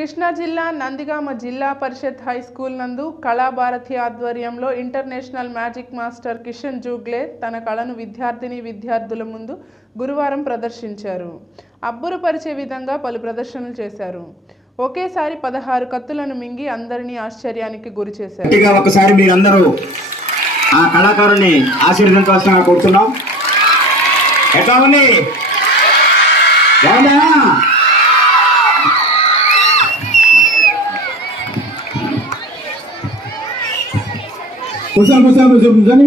కృష్ణా జిల్లా నందిగామ జిల్లా పరిషత్ high school నందు కళాభారతి ఆధ్వర్యంలో international magic master Kishan Jugle తన కళను విద్యార్థిని విద్యార్థుల ముందు గురువారం ప్రదర్శించారు. అబ్బురపరిచే విధంగా పలు ప్రదర్శనలు చేశారు. ఒకేసారి పదహారు కత్తులను మింగి అందరినీ ఆశ్చర్యానికి గురి చేశారు. ఒకసారి మీరందరూ ఆ కళాకారుని ఆశీర్వదించవలసిన ఎట్లా ఉంది? বসান বসান বসে জানি